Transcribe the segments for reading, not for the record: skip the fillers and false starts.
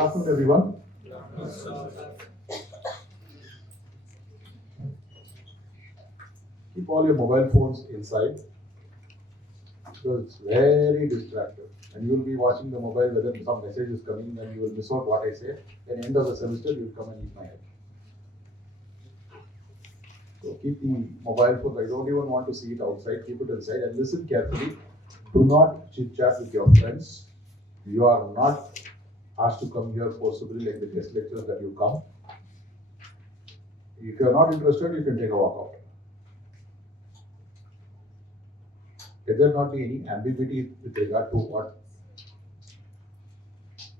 afternoon, everyone. Keep all your mobile phones inside because it's very distracting. And you will be watching the mobile whether some message is coming and you will miss out what I say. At the end of the semester, you will come and eat my head. So keep the mobile phone. I don't even want to see it outside. Keep it inside and listen carefully. Do not chit chat with your friends. You are not asked to come here forcibly like the guest lectures that you come. If you are not interested, you can take a walk out. Let there not be any ambiguity with regard to what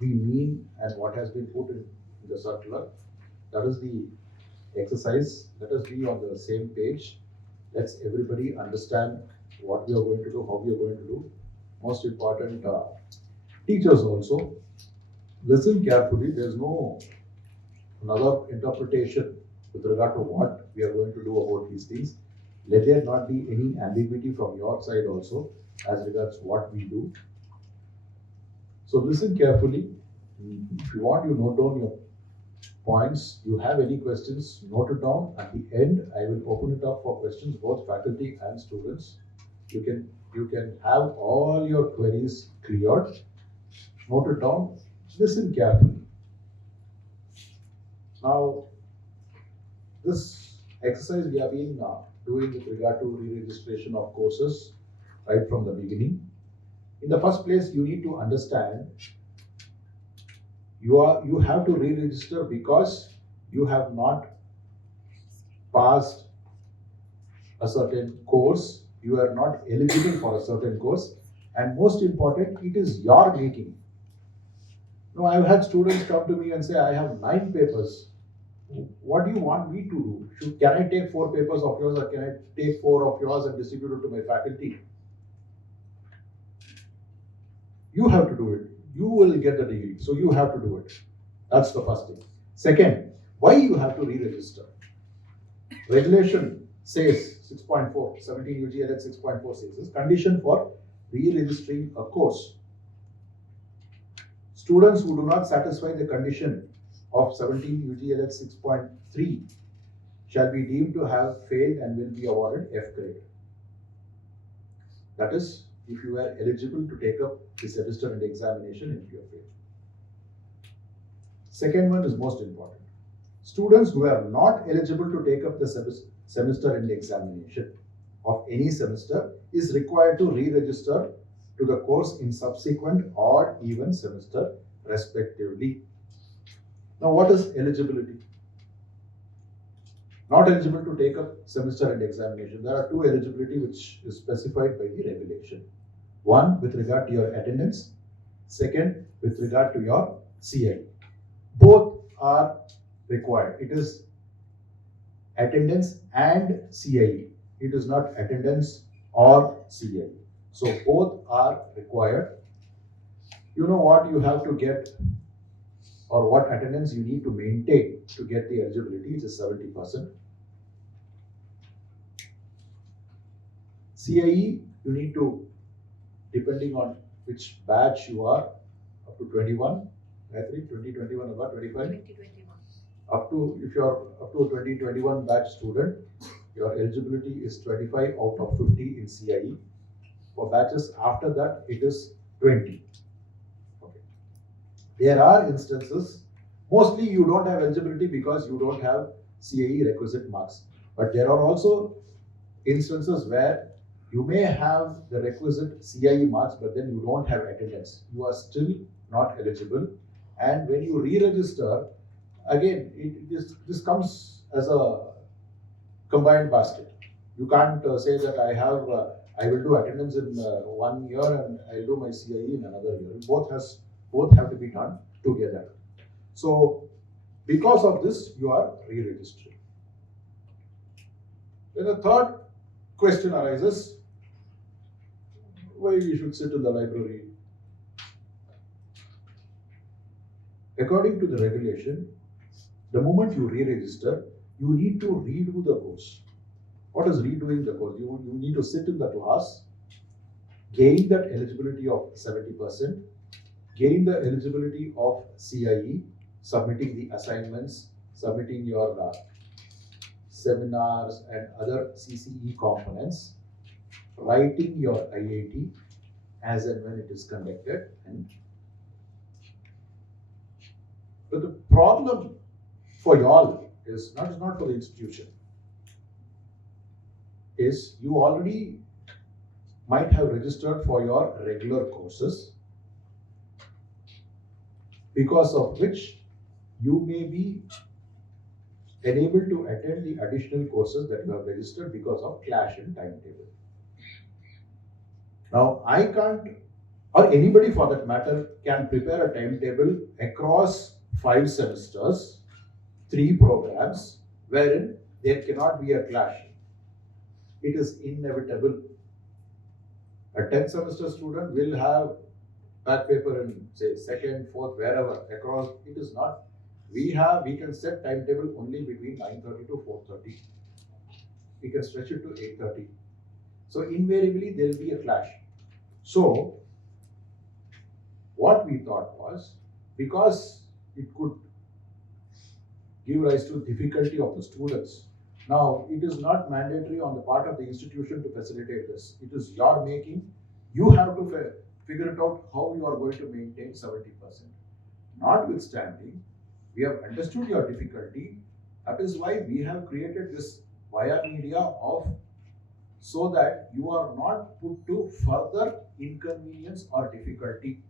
we mean and what has been put in the circular. That is the exercise. Let us be on the same page. Let's everybody understand what we are going to do, how we are going to do. Most important, teachers also. Listen carefully. There's no another interpretation with regard to what we are going to do about these things. Let there not be any ambiguity from your side also as regards what we do. So listen carefully. If you want, you note down your points. You have any questions, note it down. At the end, I will open it up for questions, both faculty and students. You can have all your queries cleared. Note it down. Listen carefully. Now, this exercise we have been doing with regard to re-registration of courses right from the beginning. In the first place, you need to understand you have to re-register because you have not passed a certain course, you are not eligible for a certain course, and most important, it is your making. Now, I've had students come to me and say, I have 9 papers. What do you want me to do? Can I take 4 papers of yours or can I take 4 of yours and distribute it to my faculty? You have to do it. You will get the degree, so you have to do it. That's the first thing. Second, why you have to re-register? Regulation says 6.4, 17 UGLH 6.4 says condition for re-registering a course. Students who do not satisfy the condition of 17 UGLH 6.3 shall be deemed to have failed and will be awarded F grade. That is, if you are eligible to take up the semester and examination if you have failed. Second one is most important. Students who are not eligible to take up the semester and examination of any semester is required to re-register to the course in subsequent or even semester respectively. Now, what is eligibility? Not eligible to take up semester and examination. There are 2 eligibility which is specified by the regulation. One with regard to your attendance, second with regard to your CIE. Both are required. It is attendance and CIE. It is not attendance or CIE. So both are required. You know what you have to get or what attendance you need to maintain to get the eligibility, which is 70%. CIE, you need to, depending on which batch you are, up to 21, I think 2021 about 25? 2021. Up to, if you are up to a 2021 batch student, your eligibility is 25 out of 50 in CIE. For batches after that, it is 20. Okay. There are instances, mostly you don't have eligibility because you don't have CIE requisite marks. But there are also instances where you may have the requisite CIE marks, but then you don't have attendance. You are still not eligible. And when you re-register, again, this comes as a combined basket. You can't say that I will do attendance in 1 year and I'll do my CIE in another year. Both have to be done together. So because of this, you are re-registering. Then the third question arises, why you should sit in the library? According to the regulation, the moment you re-register, you need to redo the course. What is redoing the course? You need to sit in the class, gain that eligibility of 70%, gain the eligibility of CIE, submitting the assignments, submitting your seminars and other CCE components, writing your IIT as and when it is conducted. But the problem for y'all is not for the institution, is you already might have registered for your regular courses, because of which you may be unable to attend the additional courses that you have registered because of clash in timetable. Now, I can't, or anybody for that matter, can prepare a timetable across 5 semesters, 3 programs, wherein there cannot be a clash. It is inevitable. A 10th semester student will have back paper in, say, 2nd, 4th, wherever, across. It is not. We can set timetable only between 9:30 to 4:30. We can stretch it to 8:30. So invariably there will be a clash. So what we thought was, because it could give rise to difficulty of the students. Now, it is not mandatory on the part of the institution to facilitate this. It is your making. You have to figure it out how you are going to maintain 70%. Notwithstanding, we have understood your difficulty. That is why we have created this via media of, so that you are not put to further inconvenience or difficulty.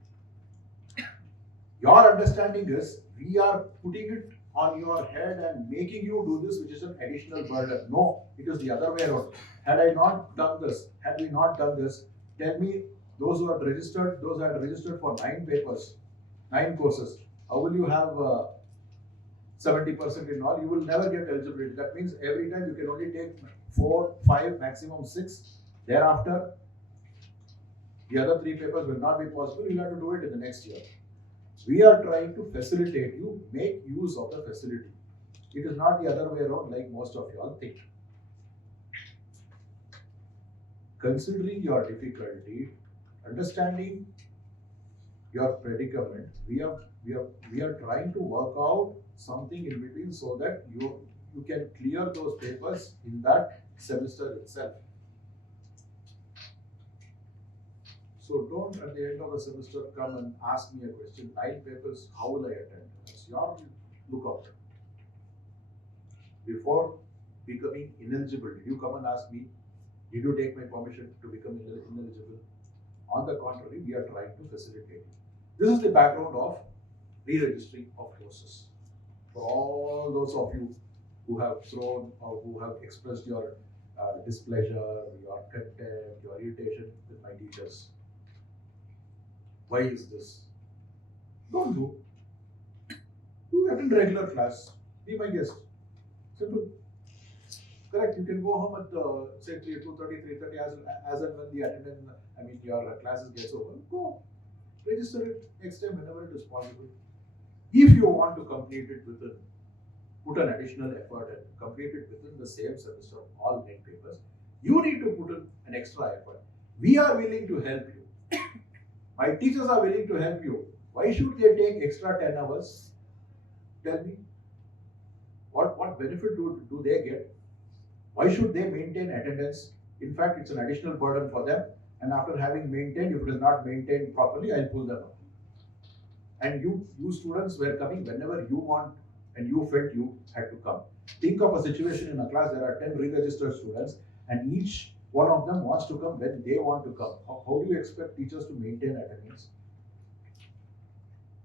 Your understanding is we are putting it on your head and making you do this, which is an additional burden. No, it is the other way around. Had I not done this, had we not done this, tell me, those who had registered for 9 papers, 9 courses, how will you have 70% in all? You will never get eligibility. That means every time you can only take 4, 5, maximum 6. Thereafter, the other 3 papers will not be possible. You'll have to do it in the next year. We are trying to facilitate you, make use of the facility. It is not the other way around like most of you all think. Considering your difficulty, understanding your predicament, we are trying to work out something in between so that you can clear those papers in that semester itself. So don't at the end of the semester come and ask me a question, 9 papers, how will I attend? That's your lookout. Before becoming ineligible, did you come and ask me, did you take my permission to become ineligible? On the contrary, we are trying to facilitate it. This is the background of re-registering of courses. For all those of you who have thrown or who have expressed your displeasure, your contempt, your irritation with my teachers. Why is this? Don't do. Do attend regular class. Be my guest. Simple. Correct. You can go home at say 2:30, 3:30 as and when the attendance, your classes gets over. Go. Register it next time whenever it is possible. If you want to complete it put an additional effort and complete it within the same semester, all 9 papers, you need to put in an extra effort. We are willing to help you. My teachers are willing to help you. Why should they take extra 10 hours? Tell me. What benefit do they get? Why should they maintain attendance? In fact, it's an additional burden for them. And after having maintained, if it is not maintained properly, I'll pull them up. And you students were coming whenever you want and you felt you had to come. Think of a situation in a class, there are 10 re-registered students and each one of them wants to come when they want to come. How do you expect teachers to maintain attendance?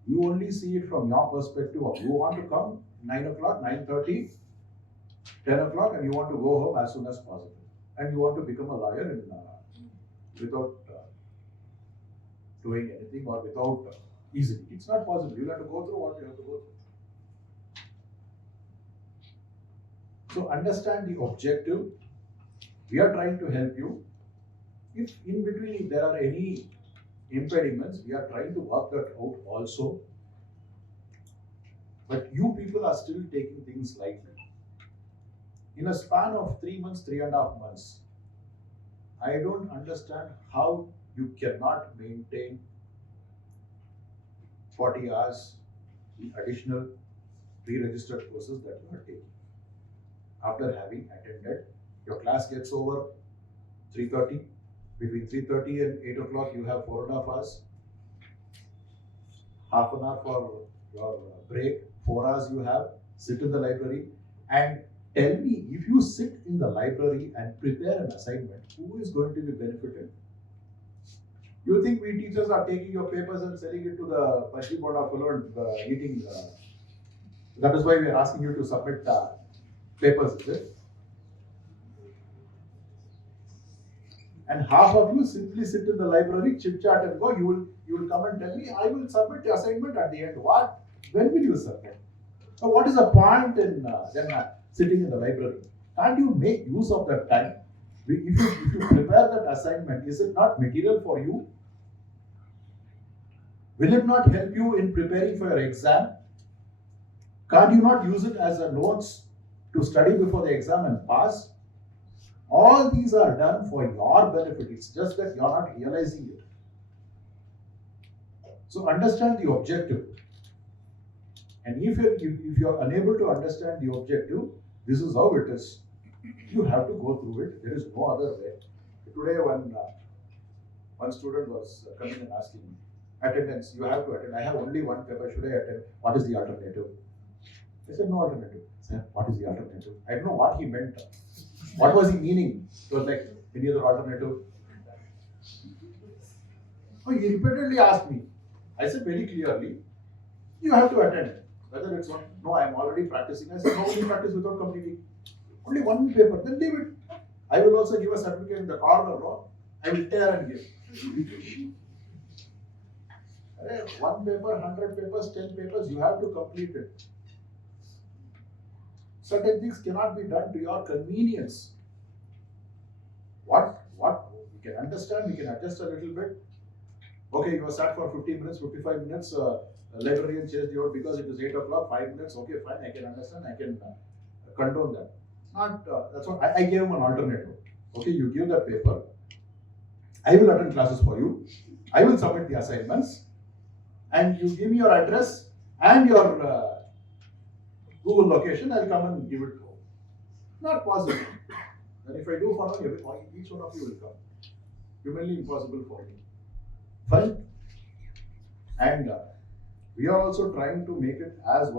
You only see it from your perspective of you want to come 9 o'clock, 9:30, 10 o'clock and you want to go home as soon as possible. And you want to become a lawyer without doing anything or without easily. It's not possible. You have to go through what you have to go through. So understand the objective. We are trying to help you. If in between there are any impediments, we are trying to work that out also. But you people are still taking things lightly. In a span of 3 months, 3.5 months, I don't understand how you cannot maintain 40 hours, the additional pre-registered courses that you are taking. After having attended, your class gets over 3:30. Between 3:30 and 8 o'clock, you have 4.5 hours. Half an hour for your break, 4 hours you have. Sit in the library and tell me, if you sit in the library and prepare an assignment, who is going to be benefited? You think we teachers are taking your papers and selling it to the Pashi Boda fellow and eating? That is why we are asking you to submit papers, is it? And half of you simply sit in the library, chit chat and go. You will come and tell me, I will submit the assignment at the end. What? When will you submit? So what is the point in then sitting in the library? Can't you make use of that time? If you prepare that assignment, is it not material for you? Will it not help you in preparing for your exam? Can't you not use it as a notes to study before the exam and pass? All these are done for your benefit. It's just that you're not realizing it. So understand the objective. And if you're unable to understand the objective, this is how it is. You have to go through it. There is no other way. Today, one student was coming and asking me, attendance, you have to attend. I have only one paper. Should I attend? What is the alternative? I said, no alternative. Sir, what is the alternative? I don't know what he meant. What was he meaning? It was like, any other alternative? Oh, he repeatedly asked me. I said very clearly, you have to attend. Whether it's one, no, I am already practicing. I said, nobody practice without completing. Only one paper, then leave it. I will also give a certificate in the corner, no? I will tear and give. One paper, 100 papers, 10 papers, you have to complete it. Certain things cannot be done to your convenience. What we can understand, we can adjust a little bit. Okay, you are sat for 50 minutes, 55 minutes, librarian chased you out because it is 8 o'clock, 5 minutes, okay, fine, I can understand, I can condone that. Not, that's what, I gave him an alternative. Okay, you give that paper, I will attend classes for you, I will submit the assignments, and you give me your address and your Google location, I'll come and give it to you. Not possible. And if I do for now, each one of you will come. Humanly impossible for me. Fine. And we are also trying to make it as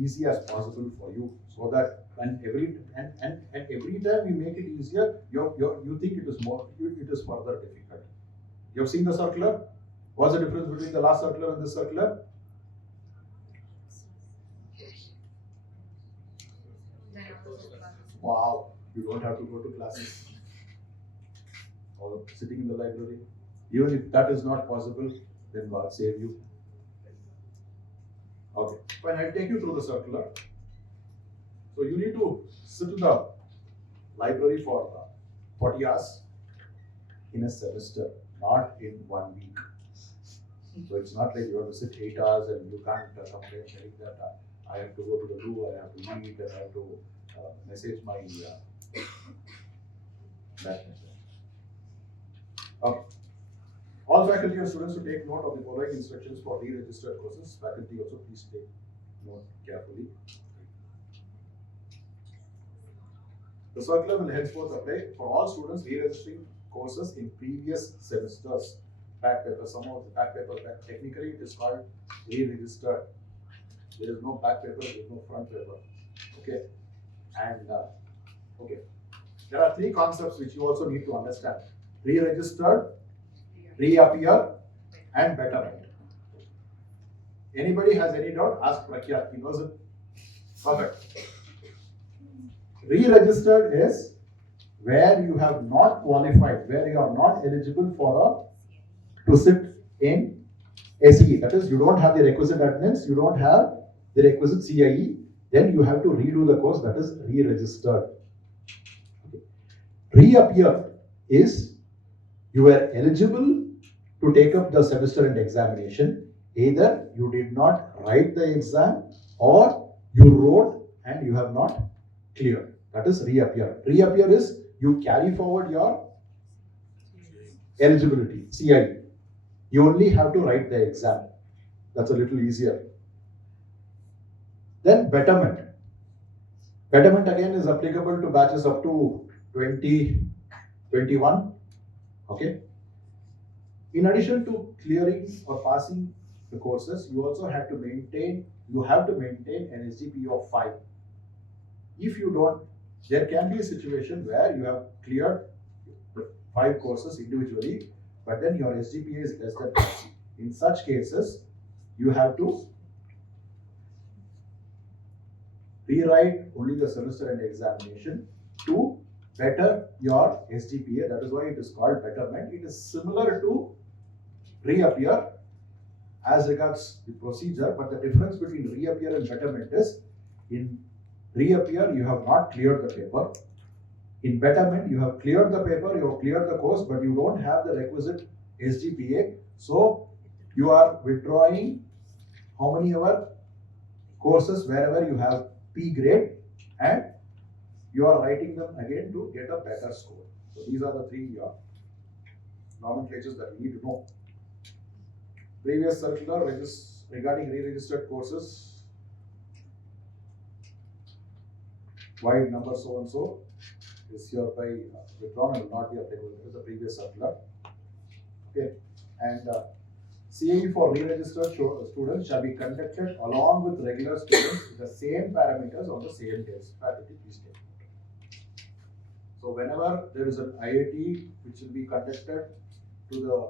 easy as possible for you, so that every time we make it easier, you think it is further difficult. You have seen the circular? What's the difference between the last circular and this circular? Wow, you don't have to go to classes or sitting in the library. Even if that is not possible, then God save you. Okay, fine, I'll take you through the circular. So you need to sit in the library for 40 hours in a semester, not in 1 week. So it's not like you have to sit 8 hours and you can't complain saying that I have to go to the loo, I have to eat, and I have to message my that. Okay. All faculty and students to take note of the following instructions for re-registered courses. Faculty also please take note carefully. The circular will henceforth apply for all students re-registering courses in previous semesters. Back paper, some of the back paper, technically it is called re-registered. There is no back paper, there is no front paper. Okay. And okay, there are 3 concepts which you also need to understand: re-registered, reappear, and betterment. Anybody has any doubt? Ask Prakhya, he knows it. Perfect. Re-registered is where you have not qualified, where you are not eligible to sit in SE. That is, you don't have the requisite attendance, you don't have the requisite CIE. Then you have to redo the course, that is re-registered. Okay. Reappear is you were eligible to take up the semester end examination. Either you did not write the exam or you wrote and you have not cleared. That is reappear. Reappear is you carry forward your eligibility, CIE. You only have to write the exam. That's a little easier. Then betterment. Betterment again is applicable to batches up to 2021. Okay. In addition to clearing or passing the courses, you also have to maintain an SGPA of 5. If you don't, there can be a situation where you have cleared the 5 courses individually, but then your SGPA is less than 5. In such cases, you have to rewrite only the semester and examination to better your SGPA. That is why it is called betterment. It is similar to reappear as regards the procedure, but the difference between reappear and betterment is, in reappear you have not cleared the paper. In betterment you have cleared the paper, you have cleared the course, but you don't have the requisite SGPA. So you are withdrawing how many ever courses wherever you have P grade, and you are writing them again to get a better score. So these are the 3 nomenclatures that we need to know. Previous circular regarding re-registered courses, wide number so and so is hereby withdrawn and will not be applicable. This is the previous circular. Okay, and CAE for re-registered students shall be conducted along with regular students with the same parameters on the same days. Faculty, please take note. So whenever there is an IIT which will be conducted to the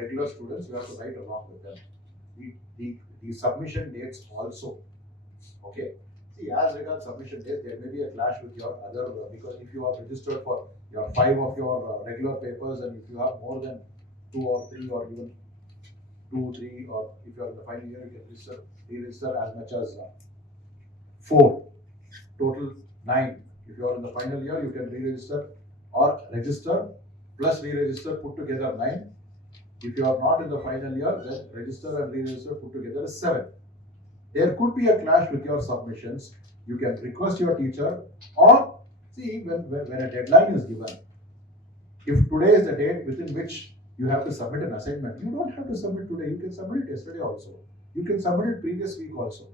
regular students, you have to write along with them. The submission dates also. Okay. See, as regards submission dates, there may be a clash with your other, because if you are registered for your 5 of your regular papers, and if you have more than 2 or 3 or even 2, 3, or if you are in the final year, you can re-register as much as 4. Total 9. If you are in the final year, you can re-register or register plus re-register put together 9. If you are not in the final year, then register and re-register put together is 7. There could be a clash with your submissions. You can request your teacher, or see, when a deadline is given, if today is the date within which you have to submit an assignment, you don't have to submit today. You can submit it yesterday also. You can submit it previous week also.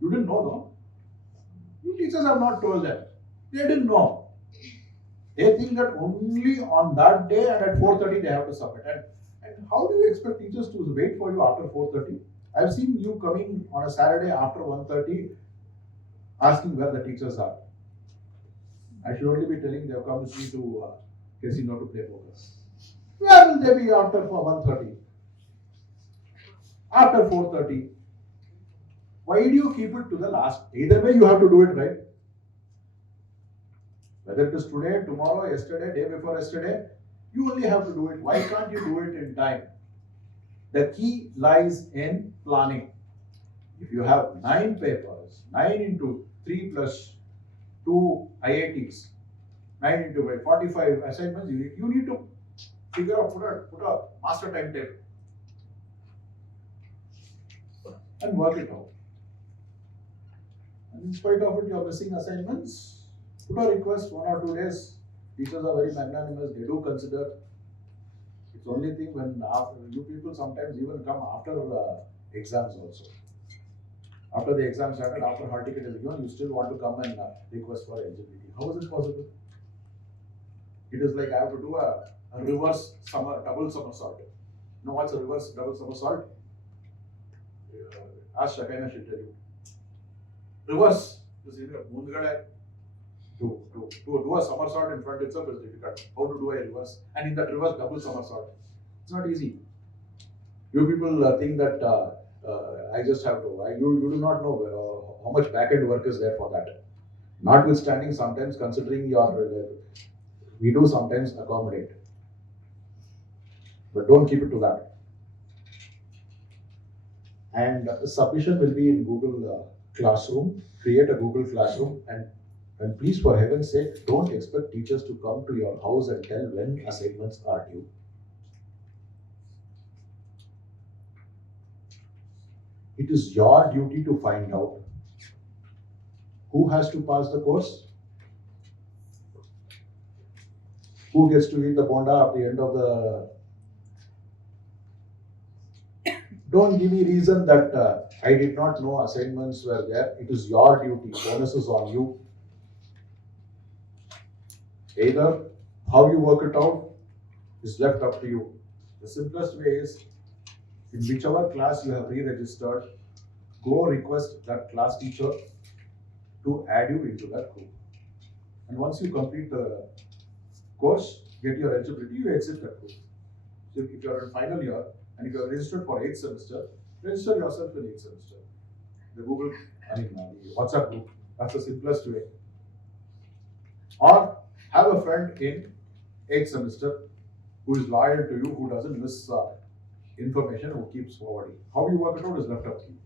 You didn't know, no? You teachers have not told them. They didn't know. They think that only on that day and at 4:30 they have to submit. And how do you expect teachers to wait for you after 4:30? I've seen you coming on a Saturday after 1:30 asking where the teachers are. I should only be telling they have come to me to casino to play poker. Where will they be after 1:30? After 4:30? Why do you keep it to the last? Either way you have to do it, right? Whether it is today, tomorrow, yesterday, day before yesterday, you only have to do it. Why can't you do it in time? The key lies in planning. If you have 9 papers, 9 into 3 plus 2 IITs, 9 into 45 assignments, you need to figure out, put a master timetable and work it out. And in spite of it, you are missing assignments, put a request 1 or 2 days. Teachers are very magnanimous, they do consider. It's only thing when after, you people sometimes even come after exams also. After the exam started, after hall ticket is given, you still want to come and request for eligibility. How is it possible? It is like I have to do a reverse double somersault. You know what's a reverse double somersault? Ask Shakaina, she'll tell you. Reverse. To do a somersault in front itself is difficult. How to do a reverse? And in that reverse double somersault, it's not easy. You people think that I just have to. You do not know how much back-end work is there for that. Notwithstanding, sometimes considering your, we do sometimes accommodate, but don't keep it to that. And submission will be in Google Classroom. Create a Google Classroom, and please, for heaven's sake, don't expect teachers to come to your house and tell when assignments are due. It is your duty to find out who has to pass the course, who gets to eat the bonda at the end of Don't give me reason that I did not know assignments were there. It is your duty. Onus is on you. Either how you work it out is left up to you. The simplest way is, in whichever class you have re-registered, go request that class teacher to add you into that group. And once you complete the course, get your eligibility, you exit that group. So if you are in final year and if you are registered for 8th semester, register yourself in 8th semester. The the WhatsApp group, that's the simplest way. Or have a friend in 8th semester who is loyal to you, who doesn't miss information, who keeps forwarding. How you work it out is left up to you.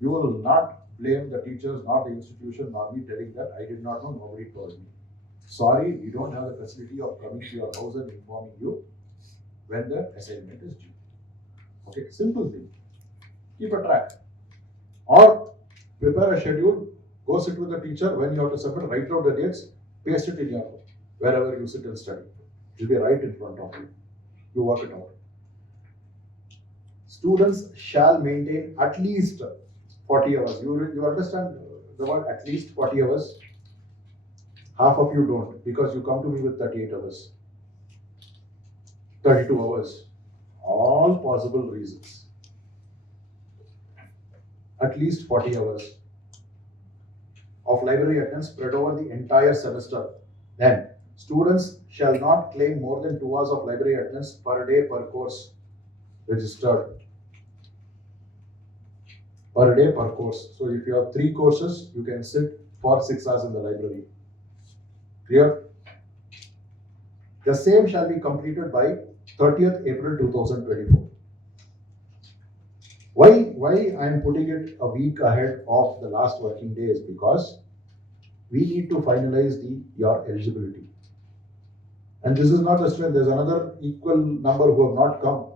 You will not blame the teachers, nor the institution, nor me telling that I did not know, nobody told me. Sorry, we don't have the facility of coming to your house and informing you when the assignment is due. Okay, simple thing. Keep a track. Or prepare a schedule, go sit with the teacher, when you have to submit, write out the dates, paste it in your home, wherever you sit and study. It will be right in front of you. You work it out. Students shall maintain at least 40 hours. You understand the word at least 40 hours? Half of you don't, because you come to me with 38 hours, 32 hours. All possible reasons. At least 40 hours of library attendance spread over the entire semester. Then, students shall not claim more than 2 hours of library attendance per day per course registered. Per day per course. So if you have 3 courses, you can sit for 6 hours in the library. Clear? The same shall be completed by 30th April 2024. Why I am putting it a week ahead of the last working day is because we need to finalize your eligibility. And this is not the student, there's another equal number who have not come.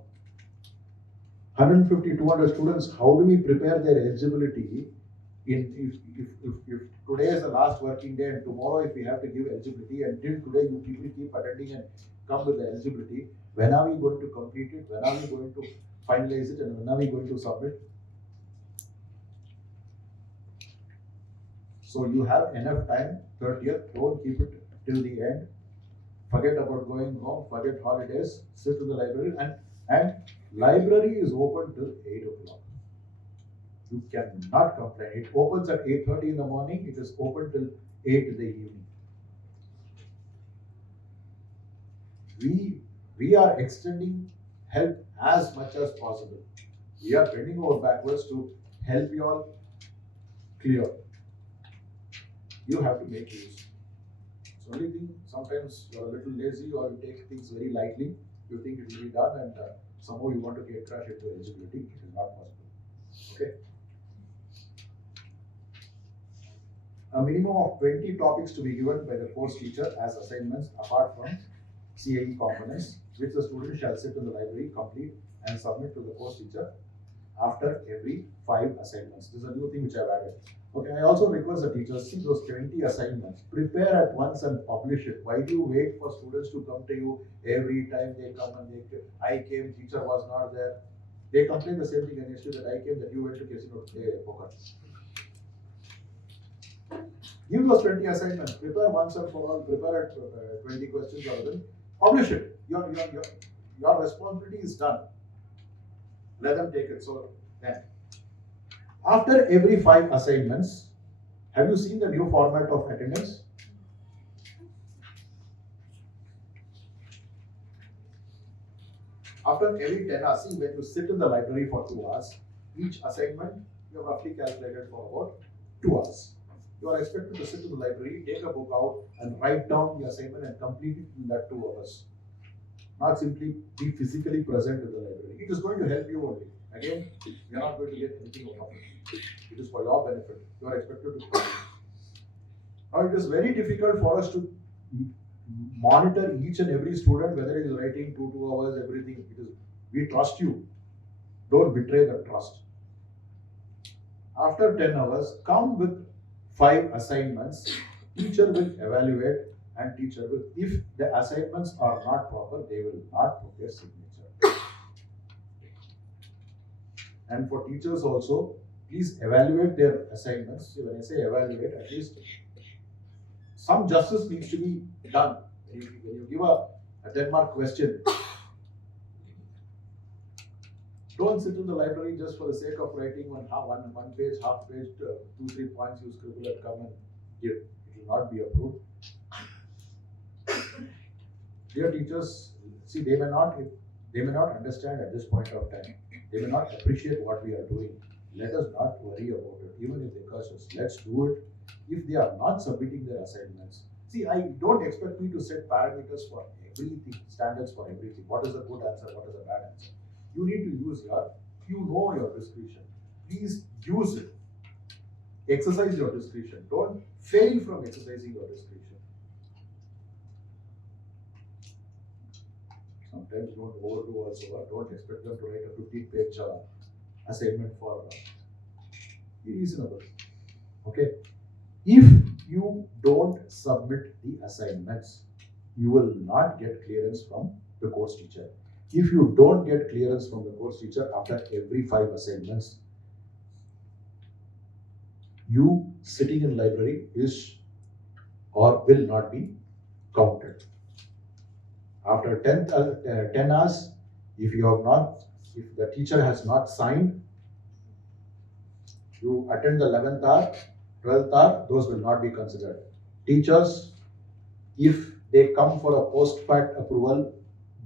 150, 200 students, how do we prepare their eligibility if today is the last working day and tomorrow if we have to give eligibility, and till today you people keep attending and come with the eligibility, when are we going to complete it, when are we going to finalize it, and when are we going to submit? So you have enough time, 30th, don't keep it till the end. Forget about going home, forget holidays, sit in the library, and library is open till 8 o'clock. You cannot complain. It opens at 8:30 in the morning, it is open till 8 in the evening. We are extending help as much as possible. We are bending over backwards to help you all clear. You have to make use. So only thing, sometimes you are a little lazy or you take things very lightly. You think it will be done and somehow you want to get crash into eligibility. It is not possible. Okay. A minimum of 20 topics to be given by the course teacher as assignments apart from CAE components, which the student shall sit in the library, complete and submit to the course teacher after every 5 assignments. This is a new thing which I have added. Okay, I also request the teachers, see those 20 assignments, prepare at once and publish it. Why do you wait for students to come to you every time they come and I came, teacher was not there? They complain the same thing against you, that I came, that you went to casino to play poker. Give those 20 assignments, prepare once and for all, prepare at 20 questions or then publish it. Your responsibility is done. Let them take it. So then, after every 5 assignments, have you seen the new format of attendance? After every 10 hours, see, when you sit in the library for 2 hours, each assignment you have roughly calculated for about 2 hours. You are expected to sit in the library, take a book out and write down the assignment and complete it in that 2 hours. Not simply be physically present in the library. It is going to help you only. Again, you are not going to get anything out of it. It is for your benefit. You are expected to complete. Now it is very difficult for us to monitor each and every student, whether he is writing 2 hours, everything. We trust you. Don't betray the trust. After 10 hours, come with 5 assignments. Teacher will evaluate and teacher will, if the assignments are not proper, they will not put their signature. And for teachers also, please evaluate their assignments. When I say evaluate, at least some justice needs to be done. When you give a 10-mark question, don't sit in the library just for the sake of writing one page, half page, 2-3 points you scribble and come and give. It will not be approved. Dear teachers, see, they may not understand at this point of time. They may not appreciate what we are doing. Let us not worry about it, even if they curse us. Let's do it. If they are not submitting their assignments, see, I don't expect me to set parameters for everything, standards for everything. What is a good answer? What is a bad answer? You need to use your discretion. Please use it. Exercise your discretion. Don't fail from exercising your discretion. Sometimes don't overdo also. Don't expect them to write a 15-page assignment for reasonable. Okay. If you don't submit the assignments, you will not get clearance from the course teacher. If you don't get clearance from the course teacher after every 5 assignments, you sitting in library is or will not be counted. After 10 hours, if the teacher has not signed, you attend the 11th hour, 12th hour, those will not be considered. Teachers, if they come for a post-fact approval,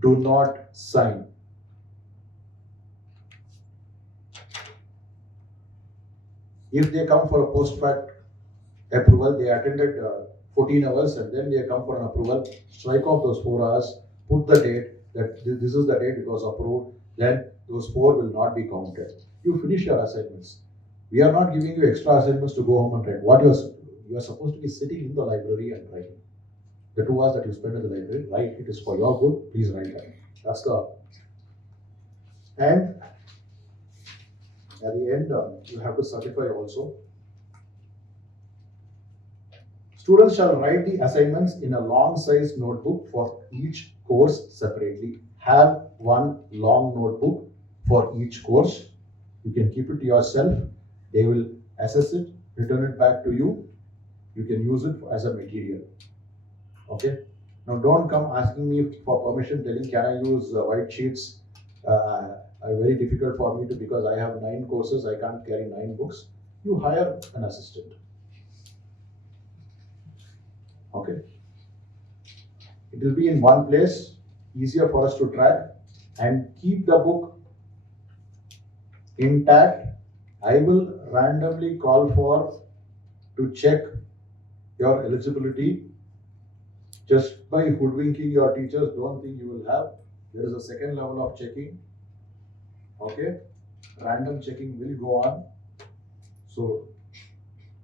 do not sign. If they come for a post-fact approval, they attended 14 hours and then they come for an approval, strike off those 4 hours, put the date that this is the date it was approved, then those 4 will not be counted. You finish your assignments. We are not giving you extra assignments to go home and write. What you are supposed to be sitting in the library and writing. The 2 hours that you spend in the library, write. It is for your good. Please write that. That's the. And at the end, you have to certify also. Students shall write the assignments in a long-sized notebook for each course separately. Have one long notebook for each course. You can keep it to yourself. They will assess it, return it back to you. You can use it as a material. Okay. Now don't come asking me for permission, telling can I use white sheets. Very difficult for me to, because I have 9 courses. I can't carry 9 books. You hire an assistant. Okay. It will be in one place, easier for us to track, and keep the book intact. I will randomly call to check your eligibility. Just by hoodwinking your teachers, don't think you will have. There is a second level of checking. Okay. Random checking will go on. So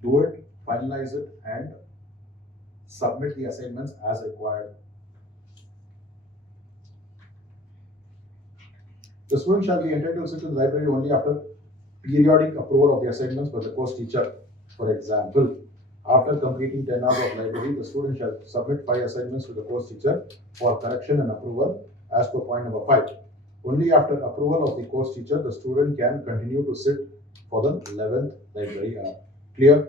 do it, finalize it, and submit the assignments as required. The student shall be entitled to sit in the library only after periodic approval of the assignments by the course teacher. For example, after completing 10 hours of library, the student shall submit 5 assignments to the course teacher for correction and approval as per point number 5. Only after approval of the course teacher, the student can continue to sit for the 11th library hour. Clear?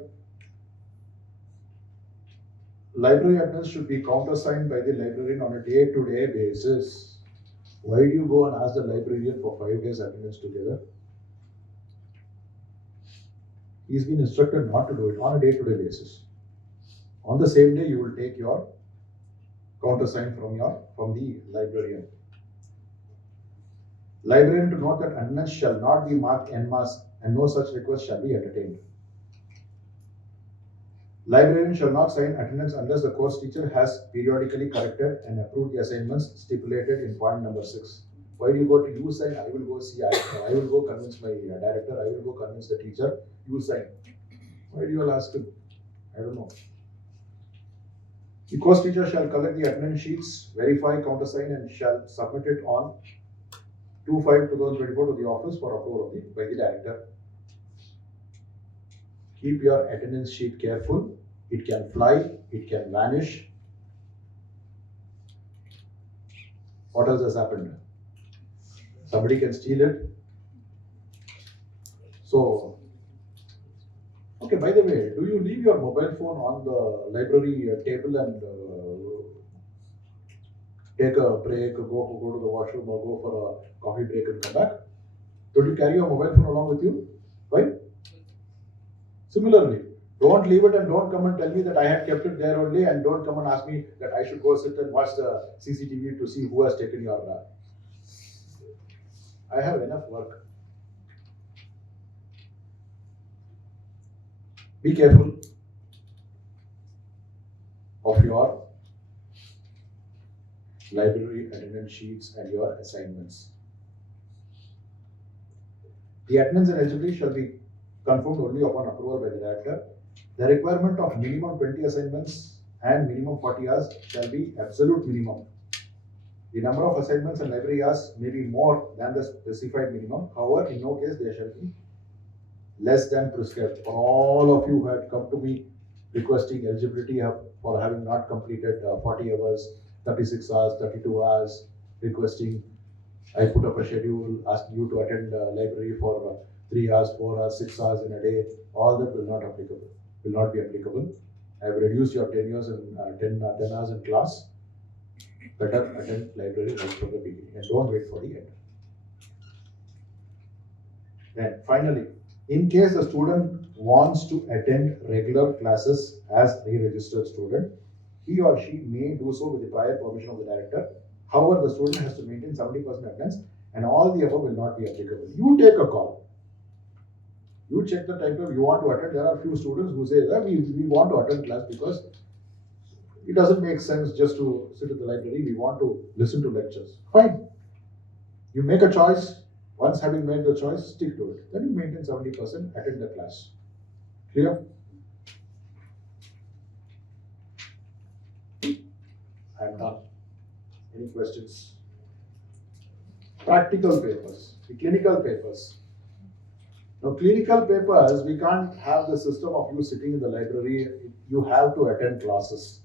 Library attendance should be countersigned by the librarian on a day-to-day basis. Why do you go and ask the librarian for 5 days attendance together? He's been instructed not to do it on a day-to-day basis. On the same day, you will take your countersign from the librarian. Librarian to note that attendance shall not be marked en masse and no such request shall be entertained. Librarian shall not sign attendance unless the course teacher has periodically corrected and approved the assignments stipulated in point number 6. Why do you go to you sign? I will go see. I will go convince my director. I will go convince the teacher. You sign. Why do you all ask him? I don't know. The course teacher shall collect the attendance sheets, verify, countersign, and shall submit it on 2/5/2024 to the office for approval by the director. Keep your attendance sheet careful. It can fly, it can vanish. What else has happened? Somebody can steal it. So, okay, by the way, do you leave your mobile phone on the library table and take a break, go to the washroom or go for a coffee break and come back? Don't you carry your mobile phone along with you? Why? Similarly, don't leave it and don't come and tell me that I had kept it there only, and don't come and ask me that I should go sit and watch the CCTV to see who has taken your. I have enough work. Be careful of your library attendance sheets and your assignments. The attendance and eligibility shall be confirmed only upon approval by the director. The requirement of minimum 20 assignments and minimum 40 hours shall be absolute minimum. The number of assignments and library hours may be more than the specified minimum. However, in no case there shall be less than prescribed. For all of you who had come to me requesting eligibility for having not completed 40 hours, 36 hours, 32 hours, requesting, I put up a schedule asking you to attend library for 3 hours, 4 hours, 6 hours in a day. All that will not be applicable. I have reduced your 10 years and 10 hours in class. Better attend library right from the beginning and don't wait for the end. Then finally, in case the student wants to attend regular classes as a registered student, he or she may do so with the prior permission of the director. However, the student has to maintain 70% attendance, and all the above will not be applicable. You take a call. You check the timetable you want to attend. There are few students who say that we want to attend class because it doesn't make sense just to sit in the library. We want to listen to lectures. Fine. You make a choice. Once having made the choice, stick to it. Then you maintain 70%, attend the class. Clear? I am done. Any questions? Practical papers, the clinical papers. Now, clinical papers, we can't have the system of you sitting in the library. You have to attend classes.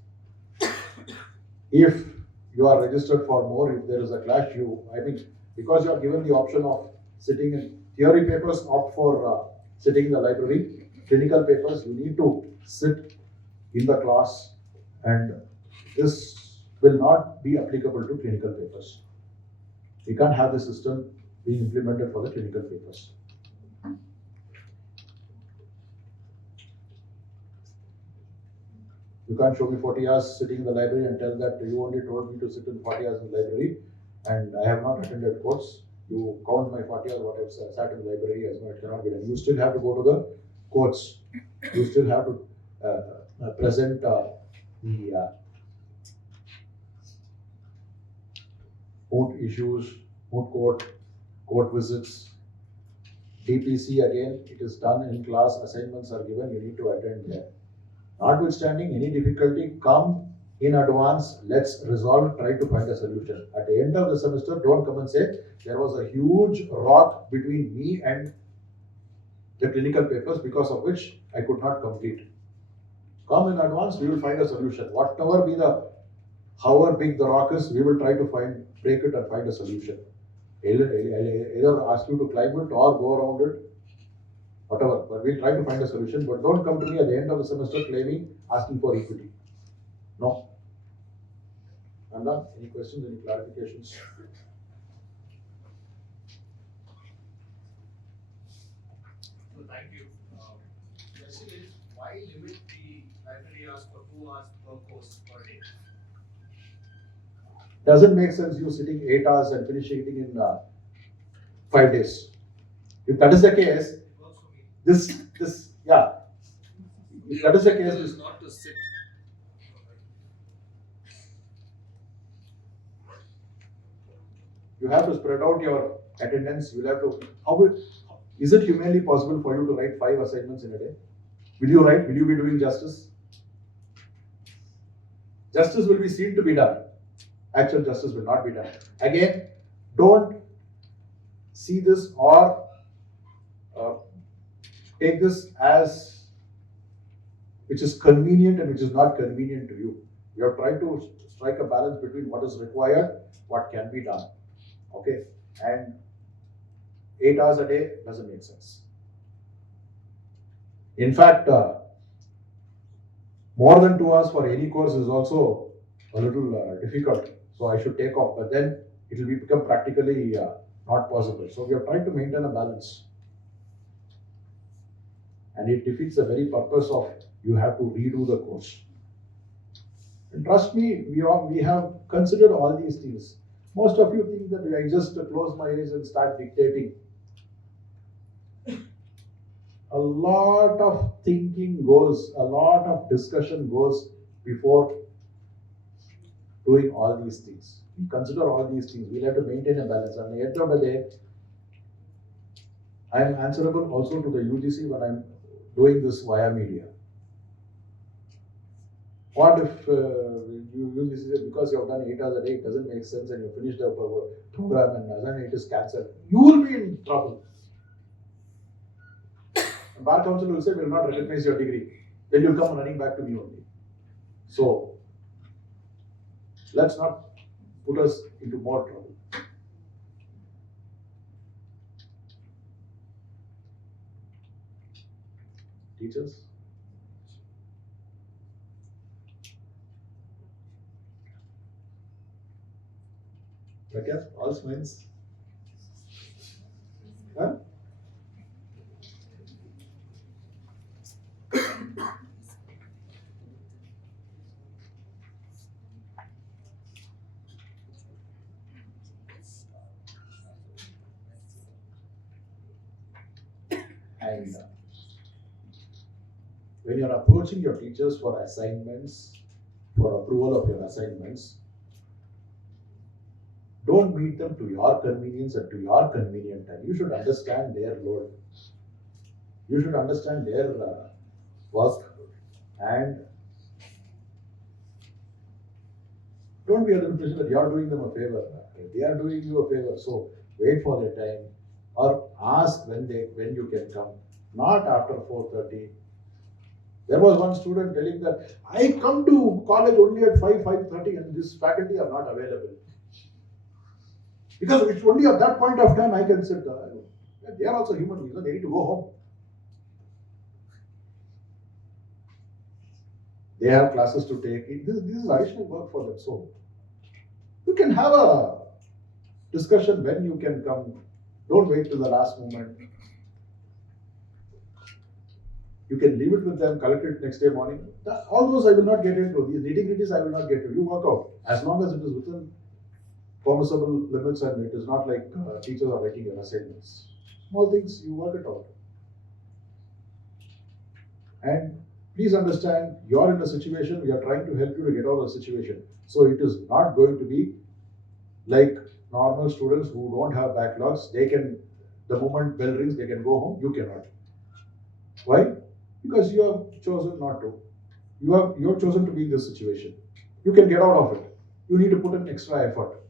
If you are registered for more, if there is a clash, because you are given the option of sitting in theory papers, opt for sitting in the library. Clinical papers, you need to sit in the class, and this will not be applicable to clinical papers. We can't have the system being implemented for the clinical papers. You can't show me 40 hours sitting in the library and tell that you only told me to sit in 40 hours in the library and I have not attended course. You count my 40 hours, what I've sat in the library as much cannot be done. You still have to go to the courts. You still have to present the moot issues, moot court visits. DPC again, it is done in class, assignments are given, you need to attend there. Notwithstanding any difficulty, come in advance, let's resolve, try to find a solution. At the end of the semester, don't come and say, there was a huge rock between me and the clinical papers because of which I could not complete. Come in advance, we will find a solution. However big the rock is, we will try to break it and find a solution. Either ask you to climb it or go around it, whatever, but we'll try to find a solution. But don't come to me at the end of the semester asking for equity. No. I'm done. Any questions, any clarifications? So thank you. Question is, why limit the library hours for 2 hours per course per day? Doesn't make sense you sitting 8 hours and finishing it in 5 days. If that is the case, if that is the case, it is not to sit. You have to spread out your attendance. You'll have to. Is it humanly possible for you to write 5 assignments in a day? Will you write? Will you be doing justice? Justice will be seen to be done. Actual justice will not be done. Again, don't see this or take this as which is convenient and which is not convenient to you. You have tried to strike a balance between what is required, what can be done. Okay, and 8 hours a day doesn't make sense. In fact, more than 2 hours for any course is also a little difficult. So I should take off, but then it will become practically not possible. So we have tried to maintain a balance, and it defeats the very purpose of you have to redo the course. And trust me, we have considered all these things. Most of you think that I just close my eyes and start dictating. A lot of thinking goes, a lot of discussion goes before doing all these things. We consider all these things. We'll have to maintain a balance. And at the end of the day, I am answerable also to the UGC when I'm doing this via media. What if UGC says because you have done 8 hours a day, it doesn't make sense, and you finished a program and suddenly it is cancelled? You will be in trouble. The Bar Council will say, we will not recognize your degree. Then you'll come running back to me only. So, let's not put us into more trouble. Teachers? Rakesh, all smiles? Huh? And when you're approaching your teachers for assignments, for approval of your assignments, don't meet them to your convenience and to your convenient time. You should understand their load. You should understand their work, and don't be under the impression that you are doing them a favor. They are doing you a favor. So wait for their time, or ask when you can come. Not after 4:30. There was one student telling that I come to college only at 5:30, and this faculty are not available. Because it's only at that point of time I can sit. They are also human beings. They need to go home. They have classes to take. This is additional work for them. So you can have a discussion when you can come. Don't wait till the last moment. You can leave it with them, collect it next day morning. All those I will not get into. These nitty-gritties I will not get into. You work out. As long as it is within permissible limits and it is not like teachers are writing your assignments. Small things, you work it out. And please understand, you are in a situation, we are trying to help you to get out of the situation. So it is not going to be like normal students who don't have backlogs. They can, the moment bell rings, they can go home. You cannot. Why? Because you have chosen not to. You have chosen to be in this situation. You can get out of it. You need to put in extra effort.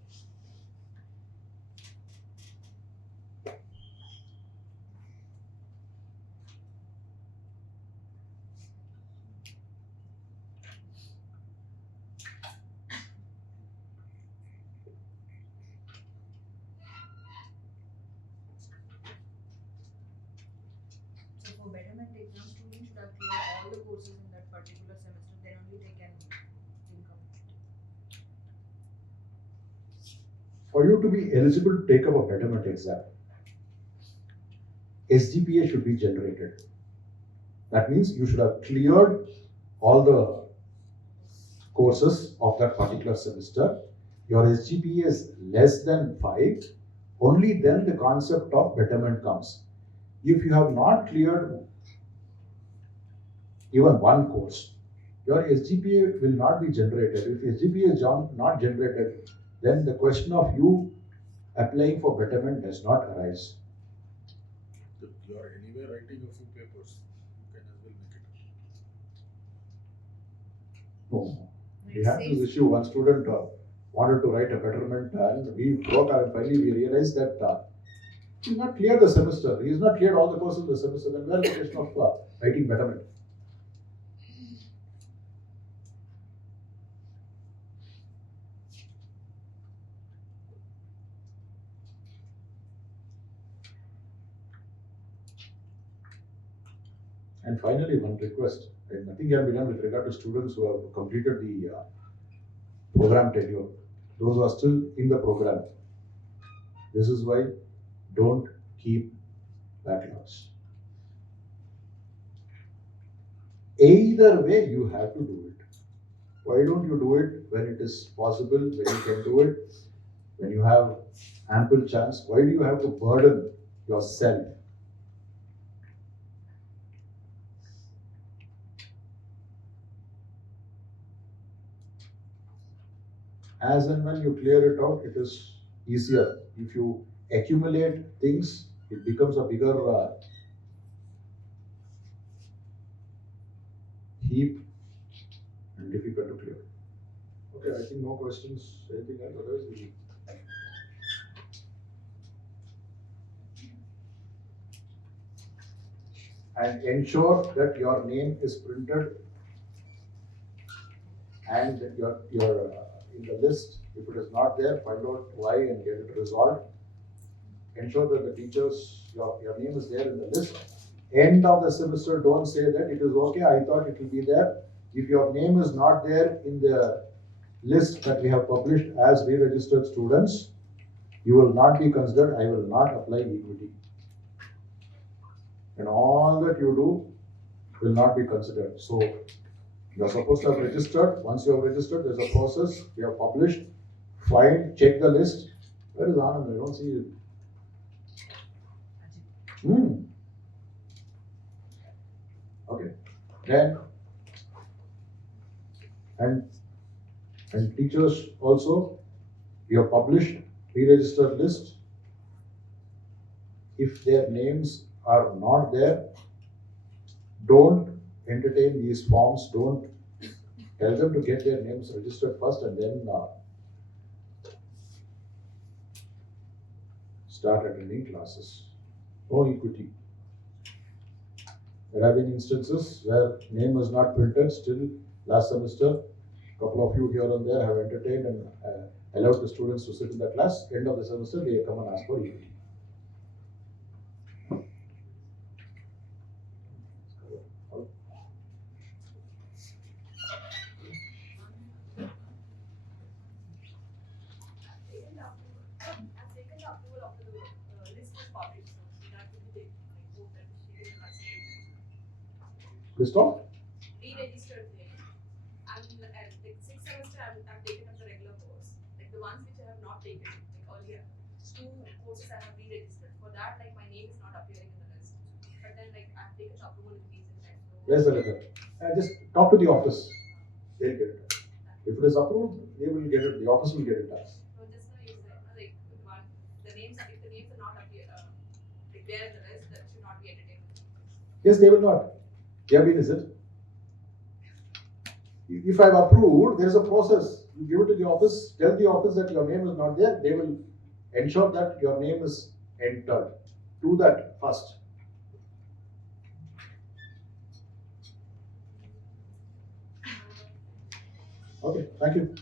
So for betterment exam, students should have cleared all the courses in that particular semester, then only they can income. For you to be eligible to take up a betterment exam, SGPA should be generated. That means you should have cleared all the courses of that particular semester. Your SGPA is less than 5, only then the concept of betterment comes. If you have not cleared even one course, your SGPA will not be generated. If SGPA is not generated, then the question of you applying for betterment does not arise. You are anyway writing a few papers. You can as well make it. No. We had this issue. One student wanted to write a betterment, and we broke and finally we realized that he is not cleared the semester. He is not cleared all the courses of the semester. Then where is the question of writing betterment? And finally, one request, and nothing can be done with regard to students who have completed the program tenure. Those who are still in the program. This is why don't keep backlogs. Either way, you have to do it. Why don't you do it when it is possible, when you can do it, when you have ample chance? Why do you have to burden yourself? As and when you clear it out, it is easier. If you accumulate things, it becomes a bigger heap and difficult to clear. Okay, I think no questions. Anything else? Otherwise, we and ensure that your name is printed and that your in the list. If it is not there, find out why and get it resolved. Ensure that the teachers, your name is there in the list. End of the semester, don't say that it is okay, I thought it will be there. If your name is not there in the list that we have published as re-registered students, you will not be considered, I will not apply equity. And all that you do will not be considered. So you are supposed to have registered. Once you have registered, there's a process. We have published. Find, check the list. Where is Anand? I don't see it. Okay. Then and teachers also, we have published pre-registered list. If their names are not there, don't entertain these forms. Don't tell them to get their names registered first and then start attending classes. No equity. There have been instances where name was not printed. Still, last semester, a couple of you here and there have entertained and allowed the students to sit in the class. End of the semester, they come and ask for equity. List of? Re-registered there. I'm like 6th semester I've taken up the regular course. Like the ones which I have not taken, like earlier. 2 courses I have re-registered. For that, like my name is not appearing in the list. But then like I've taken the approval in recent times. So Yes, Director. Just talk to the office. They'll get it. If it is approved, they will get it. The office will get it done. So just now you said, like one, the names, if the names are not appear, like there in the list, that should not be entertained. Yes, they will not. Gavin, is it? If I've approved, there is a process. You give it to the office, tell the office that your name is not there, they will ensure that your name is entered. Do that first. Okay, thank you.